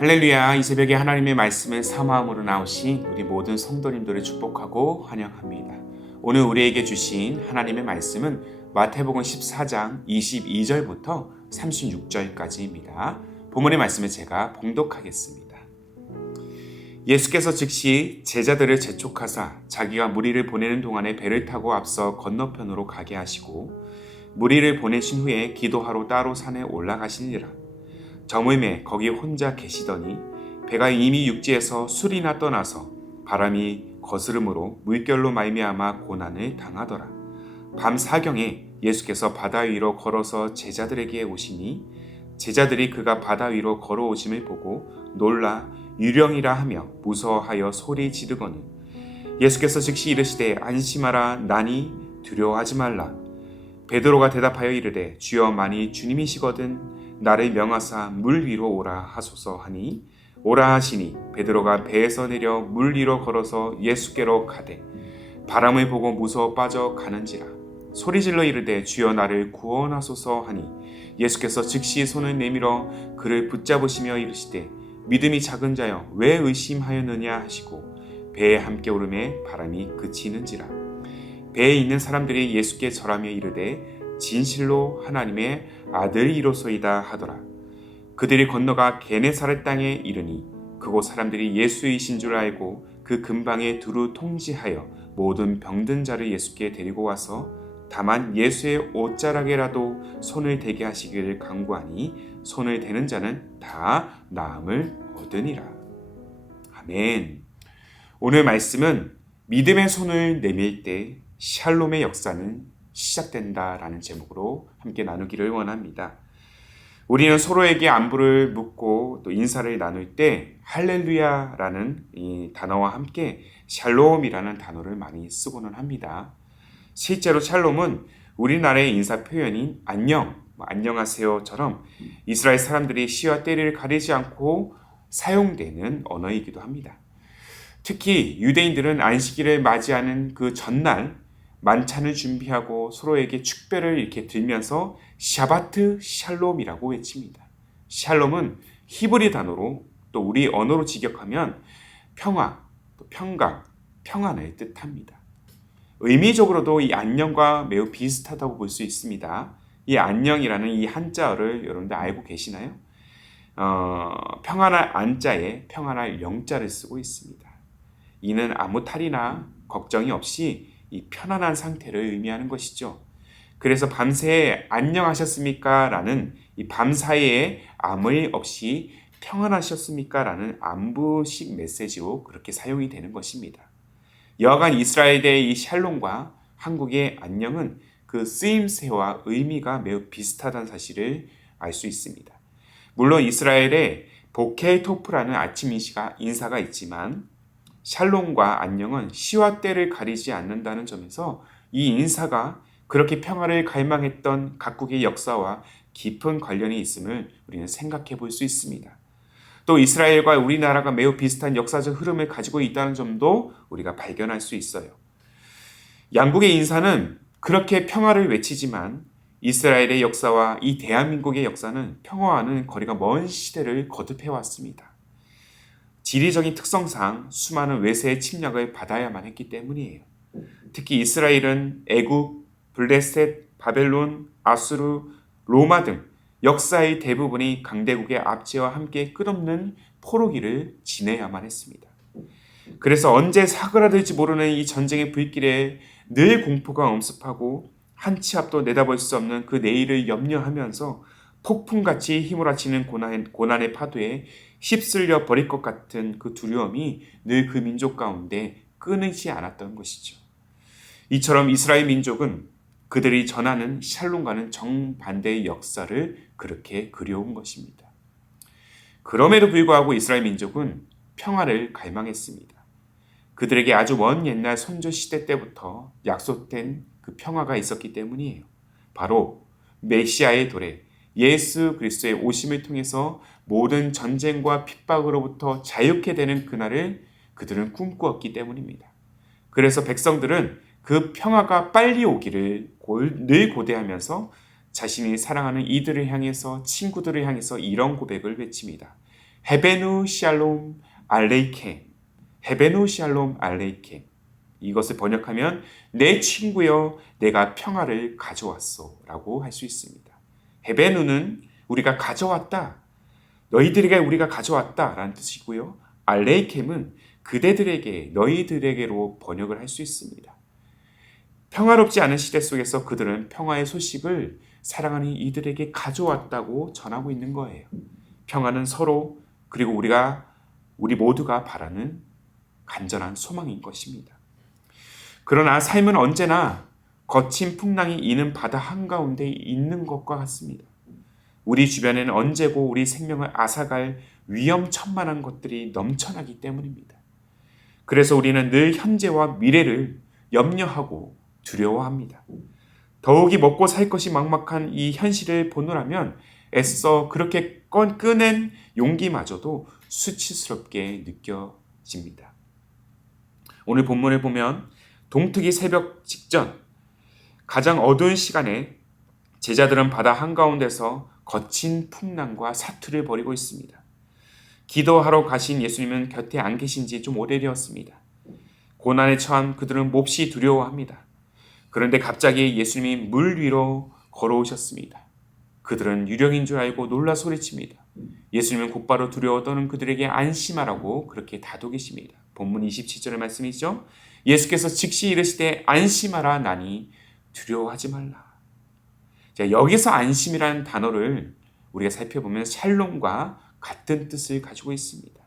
할렐루야, 이 새벽에 하나님의 말씀을 사모함으로 나오신 우리 모든 성도님들을 축복하고 환영합니다. 오늘 우리에게 주신 하나님의 말씀은 마태복음 14장 22절부터 36절까지입니다. 본문의 말씀을 제가 봉독하겠습니다. 예수께서 즉시 제자들을 재촉하사 자기가 무리를 보내는 동안에 배를 타고 앞서 건너편으로 가게 하시고 무리를 보내신 후에 기도하러 따로 산에 올라가시니라. 저물매 거기 혼자 계시더니 배가 이미 육지에서 술이나 떠나서 바람이 거스름으로 물결로 말미암아 고난을 당하더라. 밤 사경에 예수께서 바다 위로 걸어서 제자들에게 오시니 제자들이 그가 바다 위로 걸어오심을 보고 놀라 유령이라 하며 무서워하여 소리 지르거늘 예수께서 즉시 이르시되 안심하라 나니 두려워하지 말라. 베드로가 대답하여 이르되 주여 만일 주님이시거든 나를 명하사 물 위로 오라 하소서 하니 오라 하시니 베드로가 배에서 내려 물 위로 걸어서 예수께로 가되 바람을 보고 무서워 빠져 가는지라. 소리질러 이르되 주여 나를 구원하소서 하니 예수께서 즉시 손을 내밀어 그를 붙잡으시며 이르시되 믿음이 작은 자여 왜 의심하였느냐 하시고 배에 함께 오르매 바람이 그치는지라. 배에 있는 사람들이 예수께 절하며 이르되 진실로 하나님의 아들이로소이다 하더라. 그들이 건너가 게네사렛 땅에 이르니 그곳 사람들이 예수이신 줄 알고 그 근방에 두루 통지하여 모든 병든 자를 예수께 데리고 와서 다만 예수의 옷자락에라도 손을 대게 하시기를 간구하니 손을 대는 자는 다 나음을 얻으니라. 아멘. 오늘 말씀은 믿음의 손을 내밀 때 샬롬의 역사는 시작된다라는 제목으로 함께 나누기를 원합니다. 우리는 서로에게 안부를 묻고 또 인사를 나눌 때 할렐루야라는 이 단어와 함께 샬롬이라는 단어를 많이 쓰고는 합니다. 실제로 샬롬은 우리나라의 인사 표현인 안녕, 안녕하세요처럼 이스라엘 사람들이 시와 때를 가리지 않고 사용되는 언어이기도 합니다. 특히 유대인들은 안식일을 맞이하는 그 전날 만찬을 준비하고 서로에게 축배를 이렇게 들면서 샤바트 샬롬이라고 외칩니다. 샬롬은 히브리 단어로 또 우리 언어로 직역하면 평화, 또 평강, 평안을 뜻합니다. 의미적으로도 이 안녕과 매우 비슷하다고 볼 수 있습니다. 이 안녕이라는 이 한자어를 여러분들 알고 계시나요? 평안할 안자에 평안할 영자를 쓰고 있습니다. 이는 아무 탈이나 걱정이 없이 이 편안한 상태를 의미하는 것이죠. 그래서 밤새 안녕하셨습니까? 라는 이 밤사이에 아무 일 없이 평안하셨습니까? 라는 안부식 메시지로 그렇게 사용이 되는 것입니다. 여하간 이스라엘의 이 샬롬과 한국의 안녕은 그 쓰임새와 의미가 매우 비슷하다는 사실을 알 수 있습니다. 물론 이스라엘에 보케 토프라는 아침 인사가 있지만 샬롬과 안녕은 시와 때를 가리지 않는다는 점에서 이 인사가 그렇게 평화를 갈망했던 각국의 역사와 깊은 관련이 있음을 우리는 생각해 볼 수 있습니다. 또 이스라엘과 우리나라가 매우 비슷한 역사적 흐름을 가지고 있다는 점도 우리가 발견할 수 있어요. 양국의 인사는 그렇게 평화를 외치지만 이스라엘의 역사와 이 대한민국의 역사는 평화와는 거리가 먼 시대를 거듭해 왔습니다. 지리적인 특성상 수많은 외세의 침략을 받아야만 했기 때문이에요. 특히 이스라엘은 애굽, 블레셋, 바벨론, 아수르, 로마 등 역사의 대부분이 강대국의 압제와 함께 끝없는 포로기를 지내야만 했습니다. 그래서 언제 사그라들지 모르는 이 전쟁의 불길에 늘 공포가 엄습하고 한 치 앞도 내다볼 수 없는 그 내일을 염려하면서 폭풍같이 휘몰아치는 고난의 파도에 휩쓸려 버릴 것 같은 그 두려움이 늘 그 민족 가운데 끊이지 않았던 것이죠. 이처럼 이스라엘 민족은 그들이 전하는 샬롬과는 정반대의 역사를 그렇게 그려온 것입니다. 그럼에도 불구하고 이스라엘 민족은 평화를 갈망했습니다. 그들에게 아주 먼 옛날 선조 시대 때부터 약속된 그 평화가 있었기 때문이에요. 바로 메시아의 도래, 예수 그리스도의 오심을 통해서 모든 전쟁과 핍박으로부터 자유케 되는 그날을 그들은 꿈꾸었기 때문입니다. 그래서 백성들은 그 평화가 빨리 오기를 늘 고대하면서 자신이 사랑하는 이들을 향해서 친구들을 향해서 이런 고백을 외칩니다. 헤베누 샬롬 알레이켐. 헤베누 샬롬 알레이켐. 이것을 번역하면 내 친구여 내가 평화를 가져왔소 라고 할 수 있습니다. 헤베누는 우리가 가져왔다. 너희들에게 우리가 가져왔다 라는 뜻이고요. 알레이켐은 그대들에게 너희들에게로 번역을 할 수 있습니다. 평화롭지 않은 시대 속에서 그들은 평화의 소식을 사랑하는 이들에게 가져왔다고 전하고 있는 거예요. 평화는 서로 그리고 우리 모두가 바라는 간절한 소망인 것입니다. 그러나 삶은 언제나 거친 풍랑이 이는 바다 한가운데 있는 것과 같습니다. 우리 주변에는 언제고 우리 생명을 앗아갈 위험천만한 것들이 넘쳐나기 때문입니다. 그래서 우리는 늘 현재와 미래를 염려하고 두려워합니다. 더욱이 먹고 살 것이 막막한 이 현실을 보느라면 애써 그렇게 꺼낸 용기마저도 수치스럽게 느껴집니다. 오늘 본문을 보면 동트기 새벽 직전 가장 어두운 시간에 제자들은 바다 한가운데서 거친 풍랑과 사투를 벌이고 있습니다. 기도하러 가신 예수님은 곁에 안 계신 지 좀 오래되었습니다. 고난에 처한 그들은 몹시 두려워합니다. 그런데 갑자기 예수님이 물 위로 걸어오셨습니다. 그들은 유령인 줄 알고 놀라 소리칩니다. 예수님은 곧바로 두려워 떠는 그들에게 안심하라고 그렇게 다독이십니다. 본문 27절의 말씀이죠. 예수께서 즉시 이르시되 안심하라 나니 두려워하지 말라. 자, 여기서 안심이라는 단어를 우리가 살펴보면 샬롬과 같은 뜻을 가지고 있습니다.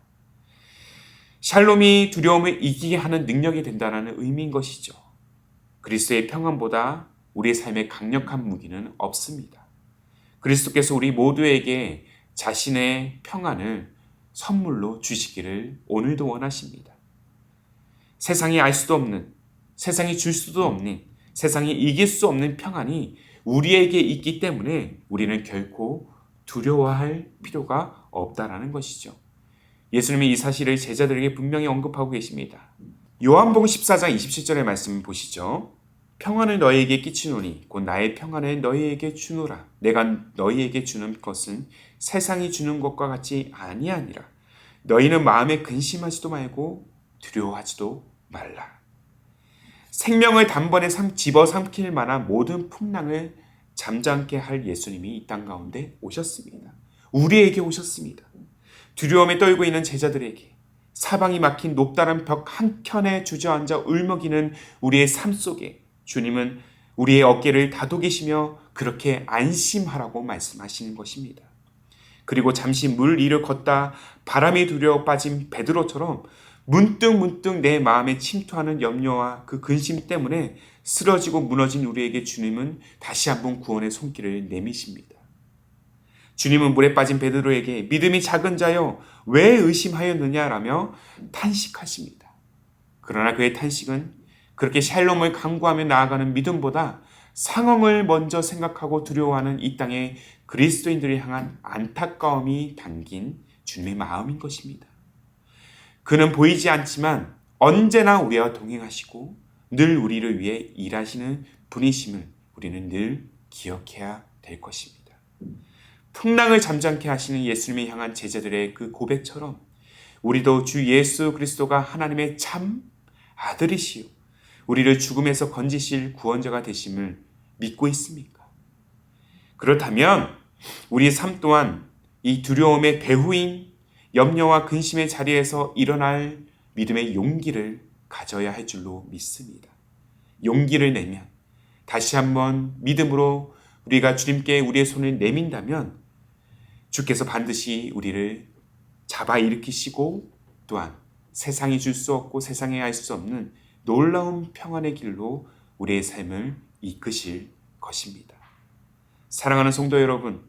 샬롬이 두려움을 이기게 하는 능력이 된다는 의미인 것이죠. 그리스도의 평안보다 우리의 삶에 강력한 무기는 없습니다. 그리스도께서 우리 모두에게 자신의 평안을 선물로 주시기를 오늘도 원하십니다. 세상이 알 수도 없는, 세상이 줄 수도 없는, 세상이 이길 수 없는 평안이 우리에게 있기 때문에 우리는 결코 두려워할 필요가 없다라는 것이죠. 예수님이 이 사실을 제자들에게 분명히 언급하고 계십니다. 요한복음 14장 27절의 말씀 보시죠. 평안을 너희에게 끼치노니 곧 나의 평안을 너희에게 주노라. 내가 너희에게 주는 것은 세상이 주는 것과 같이 아니하니라. 너희는 마음에 근심하지도 말고 두려워하지도 말라. 생명을 단번에 집어삼킬 만한 모든 풍랑을 잠잠케 할 예수님이 이 땅 가운데 오셨습니다. 우리에게 오셨습니다. 두려움에 떨고 있는 제자들에게, 사방이 막힌 높다란 벽 한켠에 주저앉아 울먹이는 우리의 삶 속에 주님은 우리의 어깨를 다독이시며 그렇게 안심하라고 말씀하시는 것입니다. 그리고 잠시 물 위를 걷다 바람이 두려워 빠진 베드로처럼 문득 내 마음에 침투하는 염려와 그 근심 때문에 쓰러지고 무너진 우리에게 주님은 다시 한번 구원의 손길을 내미십니다. 주님은 물에 빠진 베드로에게 믿음이 작은 자여 왜 의심하였느냐라며 탄식하십니다. 그러나 그의 탄식은 그렇게 샬롬을 강구하며 나아가는 믿음보다 상황을 먼저 생각하고 두려워하는 이 땅의 그리스도인들을 향한 안타까움이 담긴 주님의 마음인 것입니다. 그는 보이지 않지만 언제나 우리와 동행하시고 늘 우리를 위해 일하시는 분이심을 우리는 늘 기억해야 될 것입니다. 풍랑을 잠잠케 하시는 예수님을 향한 제자들의 그 고백처럼 우리도 주 예수 그리스도가 하나님의 참 아들이시요 우리를 죽음에서 건지실 구원자가 되심을 믿고 있습니까? 그렇다면 우리의 삶 또한 이 두려움의 배후인 염려와 근심의 자리에서 일어날 믿음의 용기를 가져야 할 줄로 믿습니다. 용기를 내면 다시 한번 믿음으로 우리가 주님께 우리의 손을 내민다면 주께서 반드시 우리를 잡아 일으키시고 또한 세상이 줄 수 없고 세상에 알 수 없는 놀라운 평안의 길로 우리의 삶을 이끄실 것입니다. 사랑하는 성도 여러분,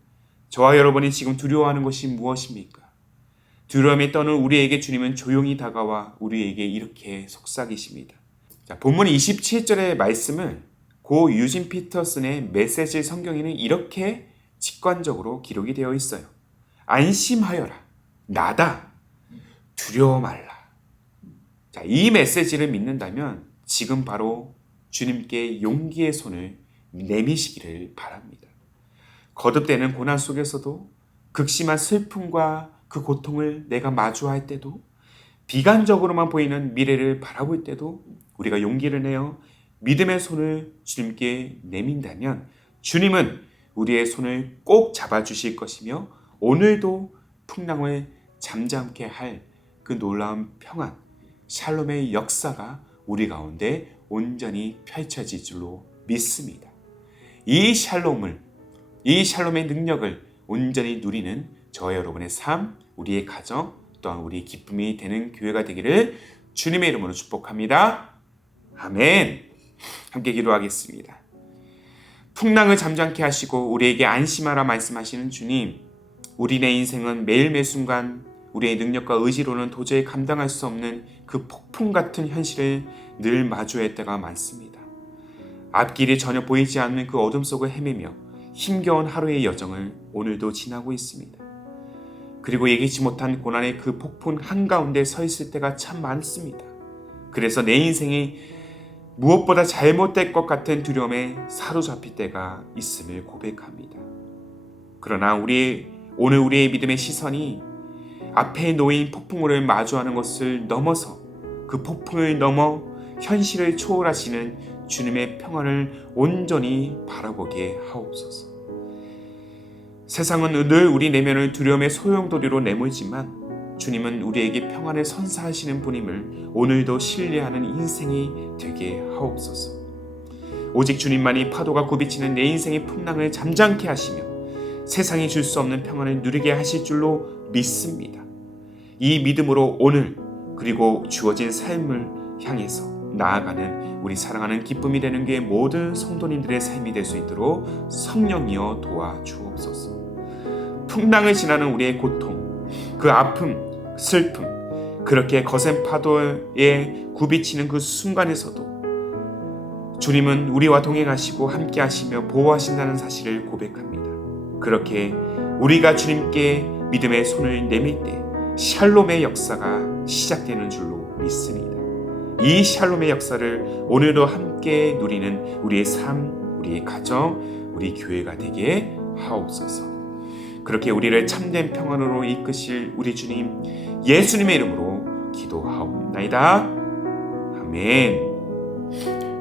저와 여러분이 지금 두려워하는 것이 무엇입니까? 두려움에 떠는 우리에게 주님은 조용히 다가와 우리에게 이렇게 속삭이십니다. 자, 본문 27절의 말씀을 고 유진 피터슨의 메시지 성경에는 이렇게 직관적으로 기록이 되어 있어요. 안심하여라. 나다. 두려워 말라. 자, 이 메시지를 믿는다면 지금 바로 주님께 용기의 손을 내미시기를 바랍니다. 거듭되는 고난 속에서도 극심한 슬픔과 그 고통을 내가 마주할 때도, 비관적으로만 보이는 미래를 바라볼 때도 우리가 용기를 내어 믿음의 손을 주님께 내민다면 주님은 우리의 손을 꼭 잡아주실 것이며 오늘도 풍랑을 잠잠케 할 그 놀라운 평안, 샬롬의 역사가 우리 가운데 온전히 펼쳐질 줄로 믿습니다. 이 샬롬의 능력을 온전히 누리는 저와 여러분의 삶, 우리의 가정, 또한 우리의 기쁨이 되는 교회가 되기를 주님의 이름으로 축복합니다. 아멘. 함께 기도하겠습니다. 풍랑을 잠잠케 하시고 우리에게 안심하라 말씀하시는 주님, 우리의 인생은 매일매 순간 우리의 능력과 의지로는 도저히 감당할 수 없는 그 폭풍 같은 현실을 늘 마주할 때가 많습니다. 앞길이 전혀 보이지 않는 그 어둠 속을 헤매며 힘겨운 하루의 여정을 오늘도 지나고 있습니다. 그리고 예기치 못한 고난의 그 폭풍 한가운데 서 있을 때가 참 많습니다. 그래서 내 인생이 무엇보다 잘못될 것 같은 두려움에 사로잡힐 때가 있음을 고백합니다. 그러나 오늘 우리의 믿음의 시선이 앞에 놓인 폭풍우를 마주하는 것을 넘어서 그 폭풍을 넘어 현실을 초월하시는 주님의 평안을 온전히 바라보게 하옵소서. 세상은 늘 우리 내면을 두려움의 소용돌이로 내몰지만 주님은 우리에게 평안을 선사하시는 분임을 오늘도 신뢰하는 인생이 되게 하옵소서. 오직 주님만이 파도가 굽이치는 내 인생의 풍랑을 잠잠케 하시며 세상이 줄 수 없는 평안을 누리게 하실 줄로 믿습니다. 이 믿음으로 오늘 그리고 주어진 삶을 향해서 나아가는 우리 사랑하는 기쁨이 되는 게 모든 성도님들의 삶이 될 수 있도록 성령이여 도와주옵소서. 풍랑을 지나는 우리의 고통, 그 아픔, 슬픔, 그렇게 거센 파도에 굽이치는 그 순간에서도 주님은 우리와 동행하시고 함께 하시며 보호하신다는 사실을 고백합니다. 그렇게 우리가 주님께 믿음의 손을 내밀 때 샬롬의 역사가 시작되는 줄로 믿습니다. 이 샬롬의 역사를 오늘도 함께 누리는 우리의 삶, 우리의 가정, 우리 교회가 되게 하옵소서. 그렇게 우리를 참된 평안으로 이끄실 우리 주님 예수님의 이름으로 기도하옵나이다. 아멘.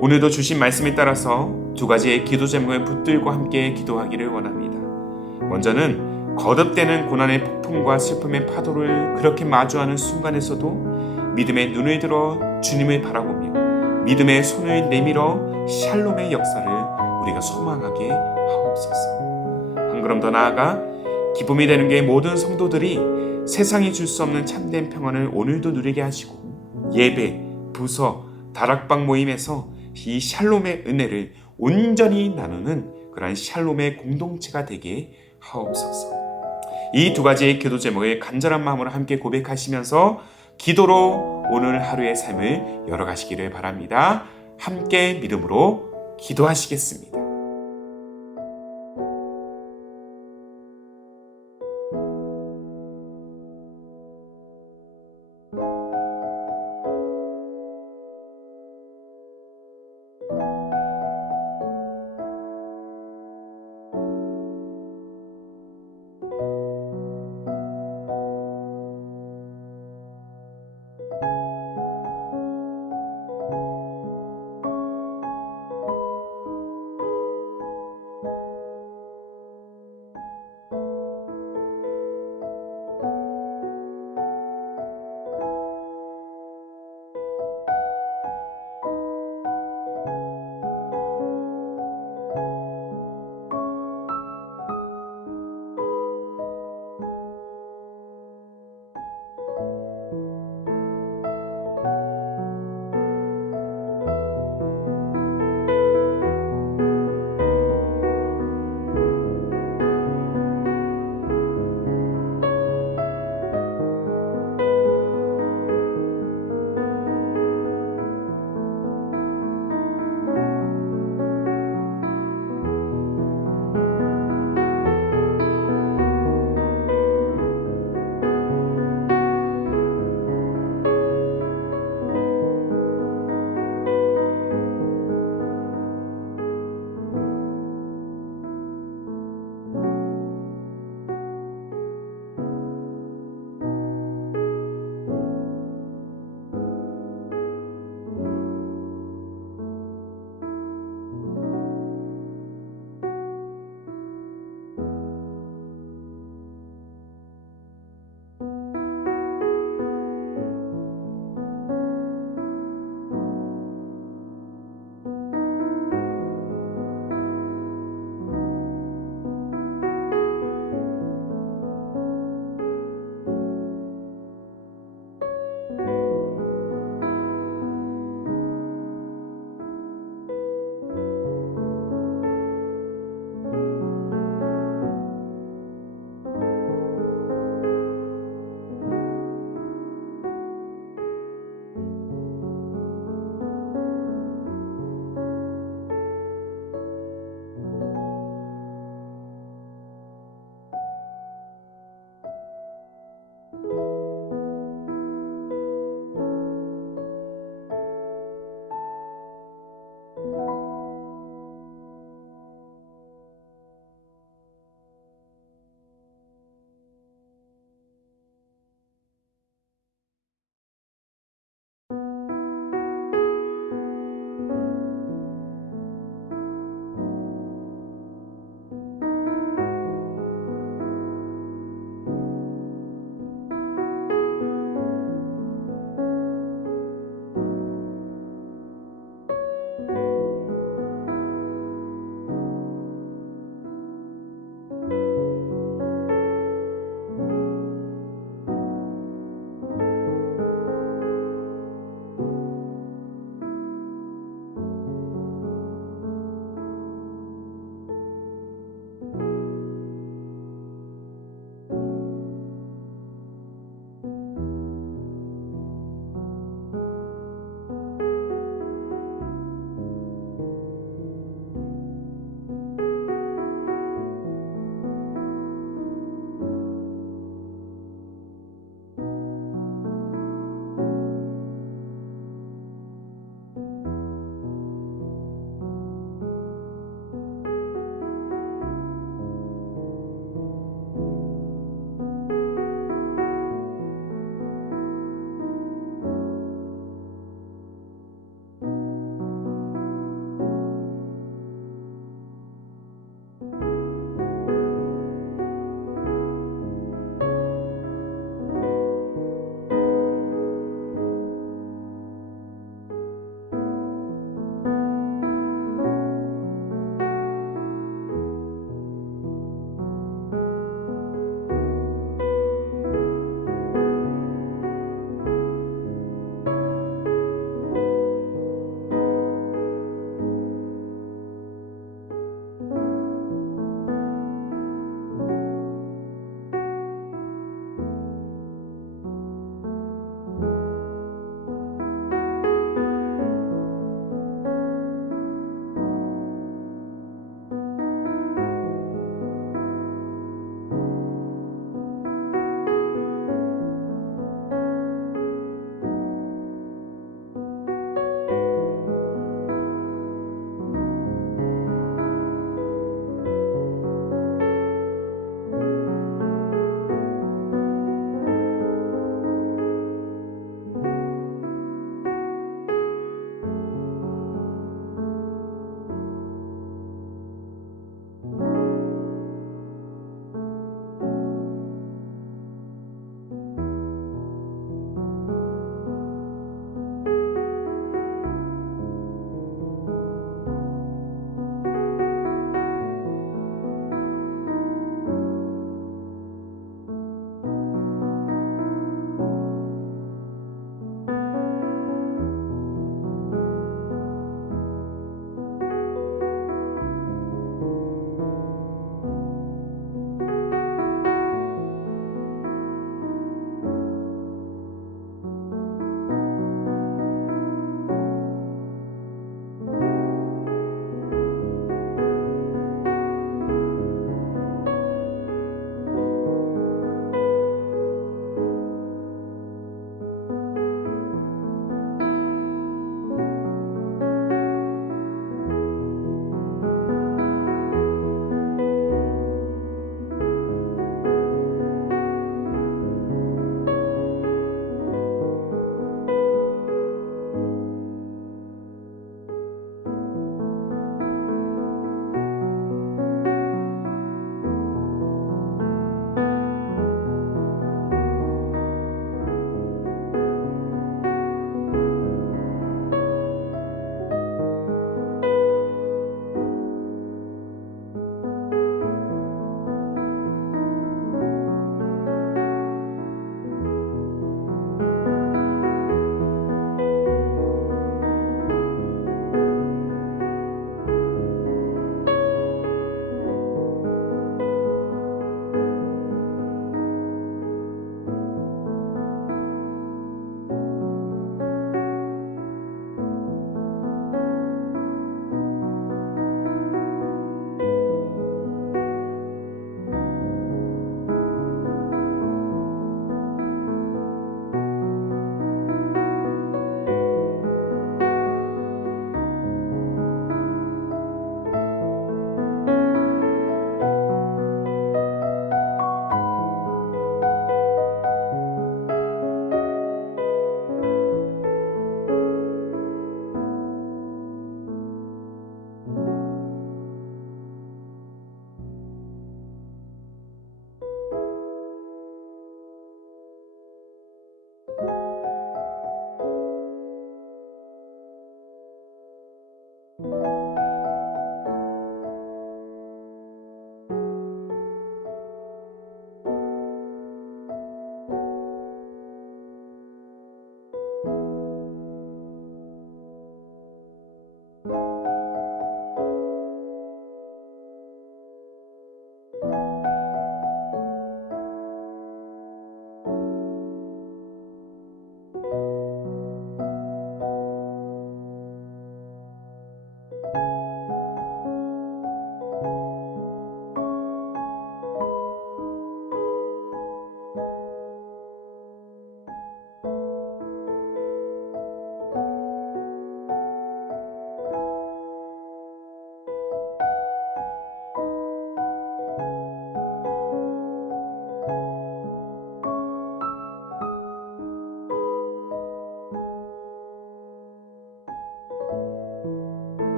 오늘도 주신 말씀에 따라서 두 가지의 기도 제목을 붙들고 함께 기도하기를 원합니다. 먼저는 거듭되는 고난의 폭풍과 슬픔의 파도를 그렇게 마주하는 순간에서도 믿음의 눈을 들어 주님을 바라보며 믿음의 손을 내밀어 샬롬의 역사를 우리가 소망하게 하옵소서. 한 걸음 더 나아가 기쁨이 되는 게 모든 성도들이 세상이 줄 수 없는 참된 평안을 오늘도 누리게 하시고 예배, 부서, 다락방 모임에서 이 샬롬의 은혜를 온전히 나누는 그러한 샬롬의 공동체가 되게 하옵소서. 이 두 가지의 기도 제목을 간절한 마음으로 함께 고백하시면서 기도로 오늘 하루의 삶을 열어가시기를 바랍니다. 함께 믿음으로 기도하시겠습니다.